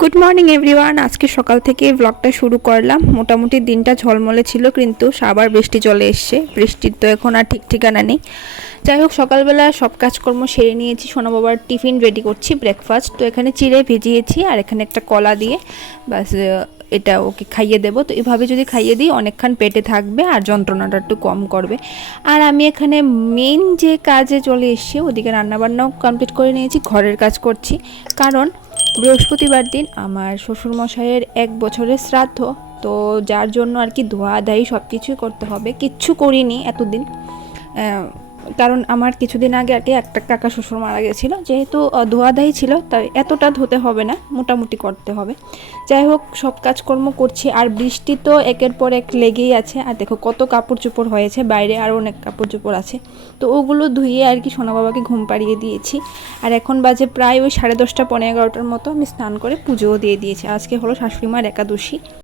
Good morning everyone. আজকে সকাল থেকে ব্লগটা শুরু করলাম। মোটামুটি দিনটা ঝলমলে ছিল, কিন্তু আবার বৃষ্টি চলে এসছে। বৃষ্টির তো এখন আর ঠিক ঠিকানা নেই। যাই হোক, সকালবেলা সব কাজকর্ম সেরে নিয়েছি। সোনা বাবার টিফিন রেডি করছি, ব্রেকফাস্ট। তো এখানে চিড়ে ভিজিয়েছি আর এখানে একটা কলা দিয়ে বাস এটা ওকে খাইয়ে দেবো। তো এভাবে যদি খাইয়ে দিই অনেকক্ষণ পেটে থাকবে আর যন্ত্রণাটা একটু কম করবে। আর আমি এখানে মেইন যে কাজে চলে এসেছি, ওদিকে রান্নাবান্নাও কমপ্লিট করে নিয়েছি, ঘরের কাজ করছি। কারণ বৃহস্পতিবার দিন আমার শ্বশুরমশাইয়ের 1 বছরের শ্রাদ্ধ। তো যার জন্য আর কি ধোয়াধাই সব কিছুই করতে হবে। কিচ্ছু করিনি এতদিন, কারণ আমার কিছুদিন আগে আর কি একটা কাকা শ্বশুর মারা গেছিলো। যেহেতু ধোয়াধাই ছিল, তাই এতটা ধুতে হবে না, মোটামুটি করতে হবে। যাই হোক, সব কাজকর্ম করছি। আর বৃষ্টি তো একের পর এক লেগেই আছে। আর দেখো কত কাপড় চোপড় হয়েছে, বাইরে আরও অনেক কাপড় চোপড় আছে। তো ওগুলো ধুয়ে আর কি সোনা বাবাকে ঘুম পাড়িয়ে দিয়েছি। আর এখন বাজে প্রায় ওই 10:30 পৌনে 11টার মতো। আমি স্নান করে পুজোও দিয়ে দিয়েছি। আজকে হলো শাশুড়ি মার একাদশী।